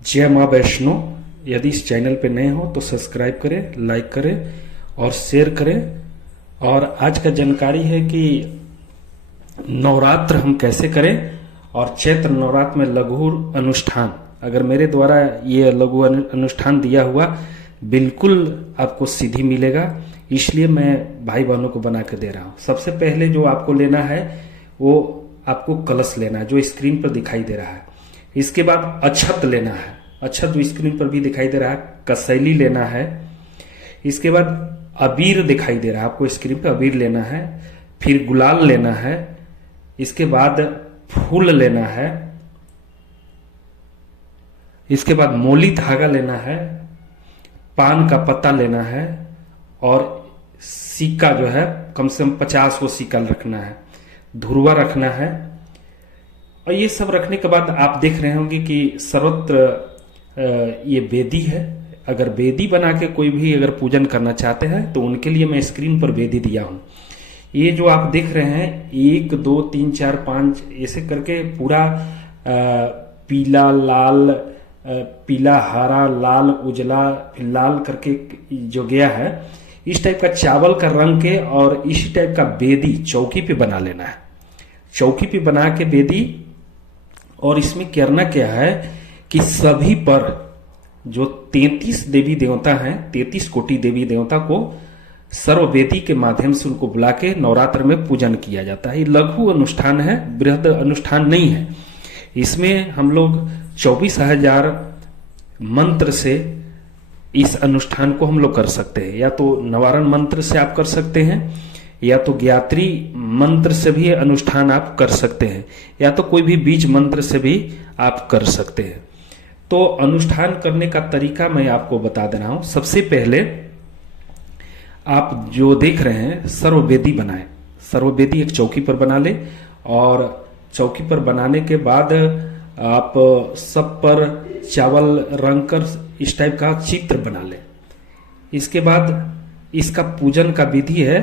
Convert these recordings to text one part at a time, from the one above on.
जय माँ वैष्णो। यदि इस चैनल पे नए हो तो सब्सक्राइब करें, लाइक करें और शेयर करें। और आज का जानकारी है कि नवरात्र हम कैसे करें और चैत्र नवरात्र में लघु अनुष्ठान, अगर मेरे द्वारा ये लघु अनुष्ठान दिया हुआ बिल्कुल आपको सिद्धि मिलेगा, इसलिए मैं भाई बहनों को बना के दे रहा हूँ। सबसे पहले जो आपको लेना है वो आपको कलश लेना है जो स्क्रीन पर दिखाई दे रहा है। इसके बाद अक्षत लेना है, अक्षत जो स्क्रीन पर भी दिखाई दे रहा है। कसैली लेना है। इसके बाद अबीर दिखाई दे रहा है आपको स्क्रीन पर, अबीर लेना है। फिर गुलाल लेना है। इसके बाद फूल लेना है। इसके बाद मोली धागा लेना है। पान का पत्ता लेना है और सिक्का जो है कम से कम 50 को सिक्का रखना है। धुरवा रखना है। और ये सब रखने के बाद आप देख रहे होंगे कि सर्वत्र ये वेदी है। अगर वेदी बना के कोई भी अगर पूजन करना चाहते हैं तो उनके लिए मैं स्क्रीन पर वेदी दिया हूं। ये जो आप देख रहे हैं 1 2 3 4 5 ऐसे करके पूरा पीला लाल, पीला हरा लाल उजला फिर लाल करके जो गया है, इस टाइप का चावल का रंग के और इसी टाइप का वेदी चौकी पे बना लेना है। चौकी पे बना के वेदी, और इसमें करना क्या है कि सभी पर जो 33 देवी देवता हैं, 33 कोटि देवी देवता को सर्ववेदी के माध्यम से उनको बुला के नवरात्र में पूजन किया जाता है। ये लघु अनुष्ठान है, बृहद अनुष्ठान नहीं है। इसमें हम लोग 24,000 मंत्र से इस अनुष्ठान को हम लोग कर सकते हैं। या तो नवारण मंत्र से आप कर सकते हैं, या तो गायत्री मंत्र से भी अनुष्ठान आप कर सकते हैं, या तो कोई भी बीज मंत्र से भी आप कर सकते हैं। तो अनुष्ठान करने का तरीका मैं आपको बता दे रहा हूं। सबसे पहले आप जो देख रहे हैं सर्ववेदी बनाएं। सर्ववेदी एक चौकी पर बना ले, और चौकी पर बनाने के बाद आप सब पर चावल रंग कर इस टाइप का चित्र बना ले। इसके बाद इसका पूजन का विधि है,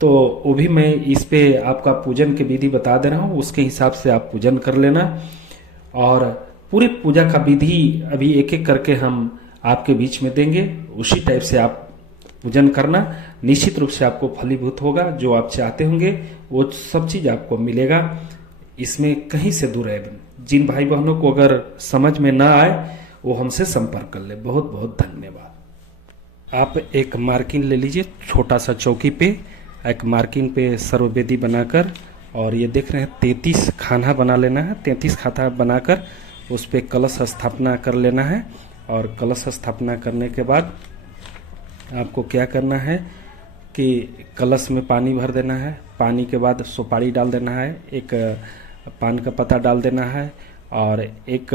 तो वो भी मैं इस पे आपका पूजन की विधि बता दे रहा हूँ, उसके हिसाब से आप पूजन कर लेना। और पूरे पूजा का विधि अभी एक एक करके हम आपके बीच में देंगे, उसी टाइप से आप पूजन करना। निश्चित रूप से आपको फलीभूत होगा, जो आप चाहते होंगे वो सब चीज आपको मिलेगा। इसमें कहीं से दूर है। जिन भाई बहनों को अगर समझ में ना आए वो हमसे संपर्क कर ले। बहुत बहुत धन्यवाद। आप एक मार्किंग ले लीजिए छोटा सा चौकी पे, एक मार्किंग पे सर्ववेदी बनाकर, और ये देख रहे हैं 33 खाना बना लेना है। 33 खाना बनाकर उस पर कलश स्थापना कर लेना है। और कलश स्थापना करने के बाद आपको क्या करना है कि कलश में पानी भर देना है। पानी के बाद सुपारी डाल देना है, एक पान का पत्ता डाल देना है, और एक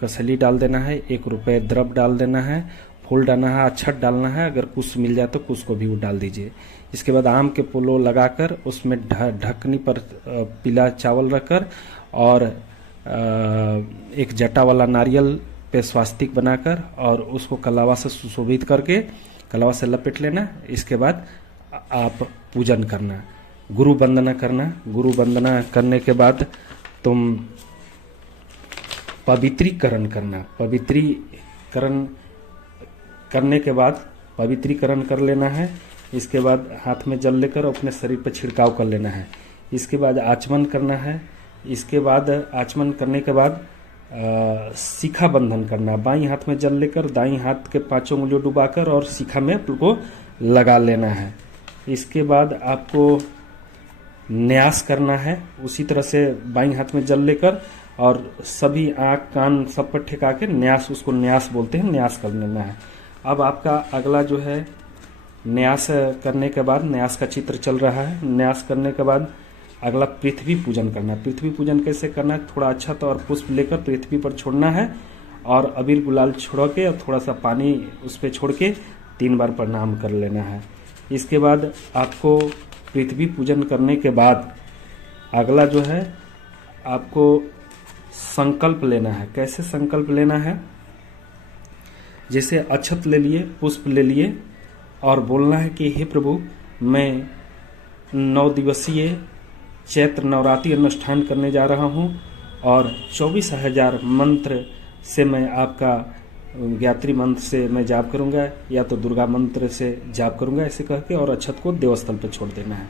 कसली डाल देना है, 1 रुपये द्रव डाल देना है, फूल डालना है, अक्षत डालना है। अगर कुछ मिल जाए तो कुछ को भी वो डाल दीजिए। इसके बाद आम के पोलो लगाकर उसमें ढकनी पर पीला चावल रखकर और एक जटा वाला नारियल पे स्वास्तिक बनाकर और उसको कलावा से सुशोभित करके कलावा से लपेट लेना। इसके बाद आप पूजन करना, गुरु वंदना करना। गुरु वंदना करने के बाद तुम पवित्रीकरण करना। पवित्रीकरण करने के बाद पवित्रीकरण कर लेना है। इसके बाद हाथ में जल लेकर अपने शरीर पर छिड़काव कर लेना है। इसके बाद आचमन करना है। इसके बाद आचमन करने के बाद शिखा बंधन करना। बाईं हाथ में जल लेकर दाईं हाथ के 5 उंगलियों डुबाकर और शिखा में को लगा लेना है। इसके बाद आपको न्यास करना है। उसी तरह से बाईं हाथ में जल लेकर और सभी आँख कान सब पर ठेका के न्यास, उसको न्यास बोलते हैं, न्यास कर लेना है। अब आपका अगला जो है न्यास करने के बाद, न्यास का चित्र चल रहा है। न्यास करने के बाद अगला पृथ्वी पूजन करना। पृथ्वी पूजन कैसे करना है? थोड़ा अक्षत और पुष्प लेकर पृथ्वी पर छोड़ना है और अबीर गुलाल छोड़ के और थोड़ा सा पानी उस पर छोड़ के 3 बार प्रणाम कर लेना है। इसके बाद आपको पृथ्वी पूजन करने के बाद अगला जो है आपको संकल्प लेना है। कैसे संकल्प लेना है? जैसे अक्षत ले लिए, पुष्प ले लिए और बोलना है कि हे प्रभु, मैं 9 दिवसीय चैत्र नवरात्रि अनुष्ठान करने जा रहा हूँ और 24,000 मंत्र से मैं आपका गायत्री मंत्र से मैं जाप करूंगा या तो दुर्गा मंत्र से जाप करूंगा, ऐसे कह के और अक्षत को देवस्थल पर छोड़ देना है।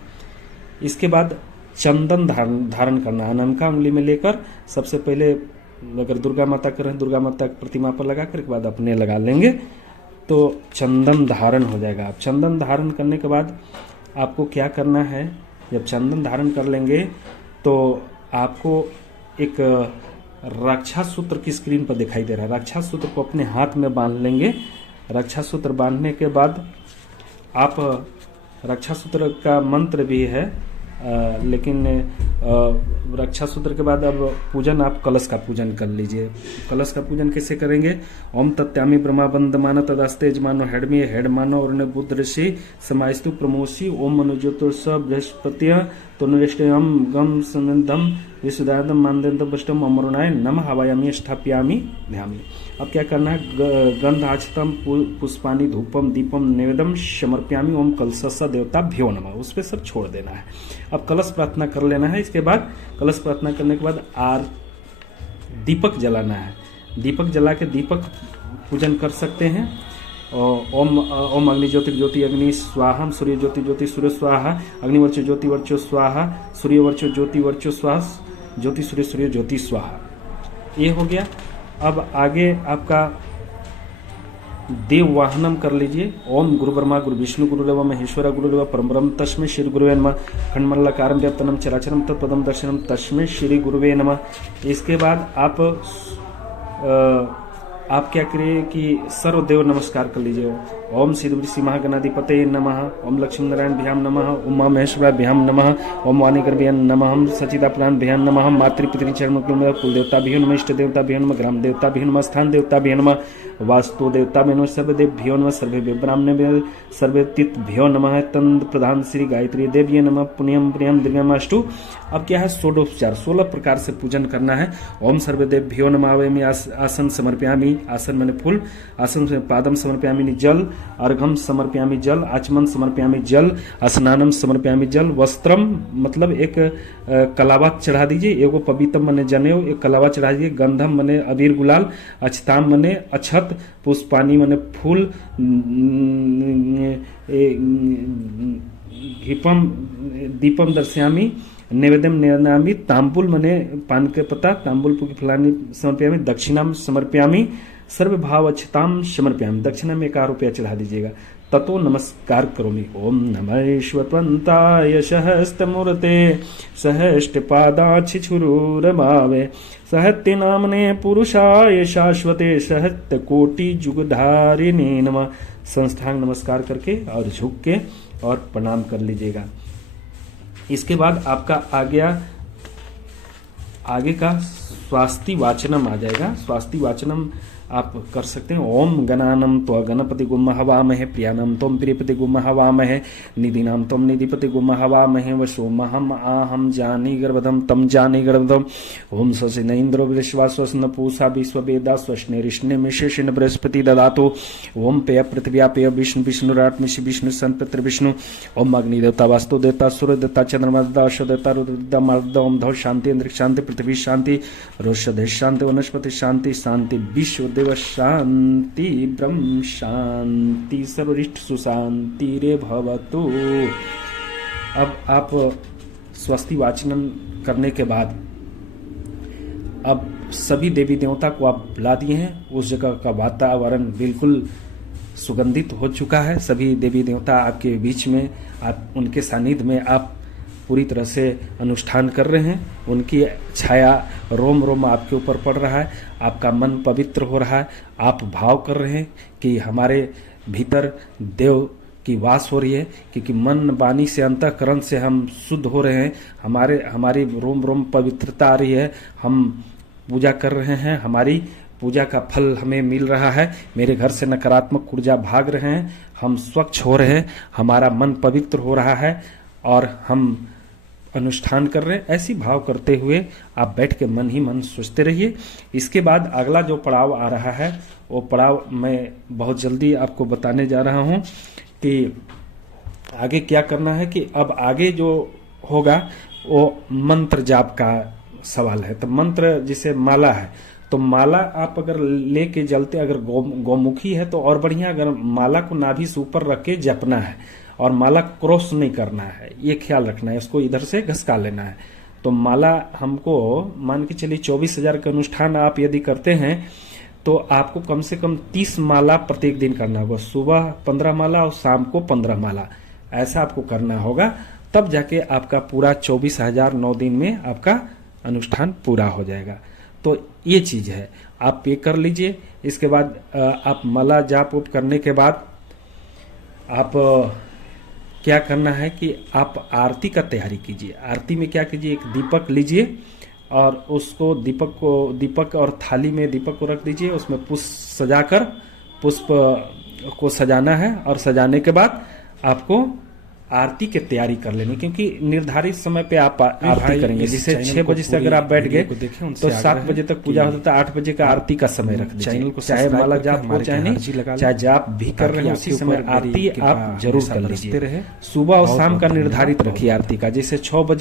इसके बाद चंदन धारण करना है, अनमका उंगली में लेकर सबसे पहले अगर दुर्गा माता कर रहे हैं दुर्गा माता की प्रतिमा पर लगा कर के बाद अपने लगा लेंगे तो चंदन धारण हो जाएगा। अब चंदन धारण करने के बाद आपको क्या करना है, जब चंदन धारण कर लेंगे तो आपको एक रक्षा सूत्र की स्क्रीन पर दिखाई दे रहा है, रक्षा सूत्र को अपने हाथ में बांध लेंगे। रक्षा सूत्र बांधने के बाद आप रक्षा सूत्र का मंत्र भी है लेकिन रक्षा सूत्र के बाद अब पूजन आप कलश का पूजन कर लीजिए। कलश का पूजन कैसे करेंगे, ओम तत्यामी ब्रह्मा बंदमान तदास्तेज मानो हेडमी हेड मानो और बुद्ध ऋषि समास्तु प्रमोशी ओम मनुज्योतो स बृहस्पत्य तनुरेष्टयम गम सनंदम विशुदादम मानदंतम बष्टम अमरुणाय नमः हवायामी स्थाप्यामी ध्यामी। अब क्या करना है, गंधाचतम पुष्पानी धूपम दीपम निवेदम समर्प्यामी ओम कलशस्स देवताभ्यो नमः, उस पर सब छोड़ देना है। अब कलश प्रार्थना कर लेना है। इसके बाद कलश प्रार्थना करने के बाद दीपक जलाना है। दीपक जला के दीपक पूजन कर सकते हैं। ओम अग्नि ज्योति ज्योति अग्नि स्वाहा सूर्य ज्योति ज्योति सूर्य स्वाहा अग्निवर्चो ज्योति वर्चो स्वाहा सूर्य वर्चो ज्योति वर्चो स्वाहा ज्योति सूर्य सूर्य ज्योति स्वाहा। ये हो गया। अब आगे आपका देव वाहनम कर लीजिए। ओम गुरु ब्रह्मा गुरु विष्णु गुरुदेव महेश्वर गुरुदेव परमब्रह्म तस्मै श्री गुरुवे नमः खंडमंडलाकारं व्याप्तनम चराचरम तत्पदम दर्शनम तस्मै श्री गुरुवे नमः। इसके बाद आप क्या करिए कि सर्वदेव नमस्कार कर लीजिए। ओम सिद्धि श्री महागणाधिपते नमः ओम लक्ष्मी नारायण भ्याम नमः ओम मां महेश्वरा भ्याम नमः ओम वाणीकर भ्याम नमः हम सचिदा प्राण भ्याम नमः मातृपितृ चरण कुल देवता भ्यो नमः इष्ट देवता भ्यो नमः ग्राम देवता भ्यो नमः स्थान देवता भ्यो नमः वास्तु देवता भ्यो नमः सर्वदेवभ्यो नमः सर्वे ब्राह्मणे सर्वेतिथ्यो नमः तंद प्रधान श्री गायत्री देव्य नमः पुण्यम प्रियम दीर्घमाष्टु। अब क्या है, षोडोपचार 16 प्रकार से पूजन करना है। ओम सर्वदेवभ्यो नमः वयमि आसन समर्पयामि, आसन मैंने फूल, आसन में पादम समर्पयामि जल, अर्घम समर्पयामि जल, आचमन समर्पयामि जल, स्नानम समर्पयामि जल, वस्त्रम मतलब एक कलावा चढ़ा दीजिए, एगो पवित्रम मने जनेऊ एक कलावा चढ़ा दीजिए, गंधम मने अबीर गुलाल, अक्षताम मने अक्षत, पुष्पानी मने फूल, घीपम दीपम दर्शयामी, नैवेद्यम नयनामी, तांबुल मने पान के पत्ता, तांबुल पुकी फलानी समर्पयामी, दक्षिणाम समर्पयामी, सर्व भाव अच्छताम समर्पयामी, दक्षिणा में 1 रुपया चढ़ा दीजिएगा। ततो नमस्कार करोमि। ओम नमः ईश्वरवंताय सहस्त्रमूर्ते सहस्त्रपादाच्छिछुरुरमावे सहत्य नामने पुरुषाय शाश्वते सहत्य कोटि जुगधारिणे नमः। संस्थांग नमस्कार करके और झुक के और प्रणाम कर लीजिएगा। इसके बाद आपका आगे का स्वास्ति वाचनम आ जाएगा। स्वास्ति वाचनम आप कर सकते हैं। ओम गणानम त्व गणपति गुम हवामहे प्रियानम तम प्रियपति गुम हवामहे निधिनाम तम निधिपति गुम हवामहे वसोमहम आहम जानी गर्भधम तम जानी गर्भधम। ओम ससिन इंद्रो विश्वास्वसन पूषा विश्ववेदा स्वश्ने ऋष्णे मिशेषिन बृहस्पति ददातु। ओम पेय पृथ्व्या पेय विष्णु विष्णुरात्मिषि विष्णु संतत्र विष्णु। ओम अग्नि देवता वास्तु देवता सूर्य देवता चंद्रमा देवता अश्व देवता रुद्र देवता मर्द ओम धौ शांति अंतरिक्ष शांति पृथ्वी शांति रोषधेश शांति वनस्पति शांति शांति विश्व देव शांति ब्रह्म शांति सर्वरिष्ट सुशांति रे भवतु। अब आप स्वस्ति वाचन करने के बाद अब सभी देवी देवता को आप बुला दिए हैं। उस जगह का वातावरण बिल्कुल सुगंधित हो चुका है। सभी देवी देवता आपके बीच में, आप उनके सानिध्य में आप पूरी तरह से अनुष्ठान कर रहे हैं। उनकी छाया रोम रोम आपके ऊपर पड़ रहा है। आपका मन पवित्र हो रहा है। आप भाव कर रहे हैं कि हमारे भीतर देव की वास हो रही है, क्योंकि मन वाणी से अंतःकरण से हम शुद्ध हो रहे हैं। हमारी रोम रोम पवित्रता आ रही है। हम पूजा कर रहे हैं, हमारी पूजा का फल हमें मिल रहा है। मेरे घर से नकारात्मक ऊर्जा भाग रहे हैं, हम स्वच्छ हो रहे हैं, हमारा मन पवित्र हो रहा है और हम अनुष्ठान कर रहे हैं। ऐसी भाव करते हुए आप बैठ के मन ही मन सोचते रहिए। इसके बाद अगला जो पड़ाव आ रहा है वो पड़ाव मैं बहुत जल्दी आपको बताने जा रहा हूं कि आगे क्या करना है। कि अब आगे जो होगा वो मंत्र जाप का सवाल है। तो मंत्र जिसे माला है तो माला आप अगर लेके जलते, अगर गौमुखी है तो और बढ़िया, अगर माला को नाभि से ऊपर रख के जपना है और माला क्रॉस नहीं करना है, ये ख्याल रखना है, इसको इधर से घसका लेना है। तो माला हमको मान के चलिए 24,000 का अनुष्ठान आप यदि करते हैं तो आपको कम से कम 30 माला प्रत्येक दिन करना होगा, सुबह 15 माला और शाम को 15 माला, ऐसा आपको करना होगा। तब जाके आपका पूरा 24,000 9 दिन में आपका अनुष्ठान पूरा हो जाएगा। तो ये चीज है, आप ये कर लीजिए। इसके बाद आप माला जाप उप करने के बाद आप क्या करना है कि आप आरती का तैयारी कीजिए। आरती में क्या कीजिए, एक दीपक लीजिए और उसको दीपक और थाली में दीपक को रख दीजिए, उसमें पुष्प सजाकर पुष्प को सजाना है और सजाने के बाद आपको आरती की तैयारी कर लेनी, क्योंकि निर्धारित समय पे आप आरती करेंगे। जैसे 6 बजे से अगर आप बैठ गए तो 7 बजे तक पूजा होता है, 8 बजे का आरती का समय रख दीजिए। चाहे माला जाप हो चाहे नहीं, चाहे जाप भी कर रहे हैं उसी समय आरती आप जरूर कर लीजिए। सुबह और शाम का निर्धारित रखिए आरती का, जैसे 6 बजे